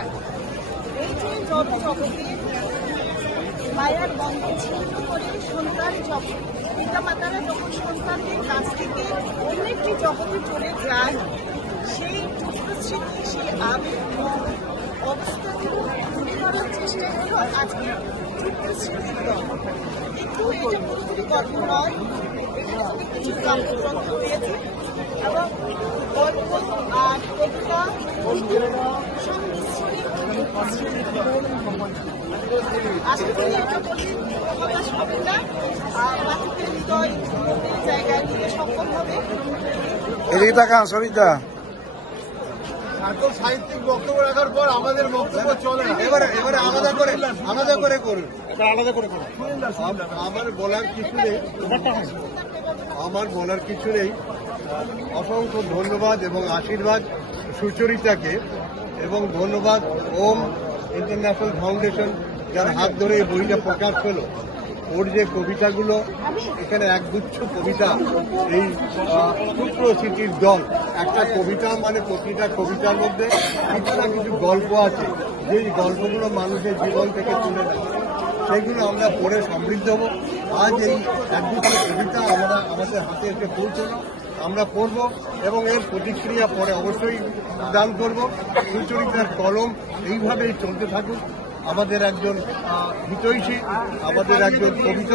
সন্তান, এই যে জগতে মায়ের বন্ধন ছিন্ন করে সন্তান জগৎ, পিতা মাতারা যখন সন্তানদের কাছ থেকে অন্য একটি জগতে চলে যায়, সেই স্মৃতি, সেই আবেগ অবস্থাগুলো তুলে ধরার চেষ্টা হলো আজকে স্মৃতির দল। একটু এটা পুরোপুরি গল্প নয়, এখানে অনেক কিছু কাব্যগ্রন্থ রয়েছে এবং গল্প আর কবিতা সংমিশ্রণে আশা করি এটা বলে প্রকাশ হবে না, বাচ্চাদের হৃদয় জায়গায় নিয়ে সক্ষম হবে। এদিকে তাকান সবিতা। এত সাহিত্যিক বক্তব্য রাখার পর আমাদের বক্তব্য চলে না, এবারে আলাদা করে করুন। আমার বলার কিছু নেই, অসংখ্য ধন্যবাদ এবং আশীর্বাদ সুচরিতাকে, এবং ধন্যবাদ ওম ইন্টারন্যাশনাল ফাউন্ডেশন যার হাত ধরে এই বইটা প্রকাশ হলো। ওর যে কবিতাগুলো, এখানে একগুচ্ছ কবিতা, এই ক্ষুদ্র স্মৃতির দল, একটা কবিতা মানে প্রতিটা কবিতার মধ্যে কিছু না কিছু গল্প আছে, যেই গল্পগুলো মানুষের জীবন থেকে তুলে নেয়, সেগুলো আমরা পড়ে সমৃদ্ধ হব। আজ এই একগুচ্ছ কবিতা আমাদের হাতে এসে পৌঁছলো, আমরা পড়ব এবং এর প্রতিক্রিয়া পরে অবশ্যই দান করব। সুচরিতার কলম এইভাবেই চলতে থাকুক। আমাদের একজন হিতৈষী, আমাদের একজন কবিতা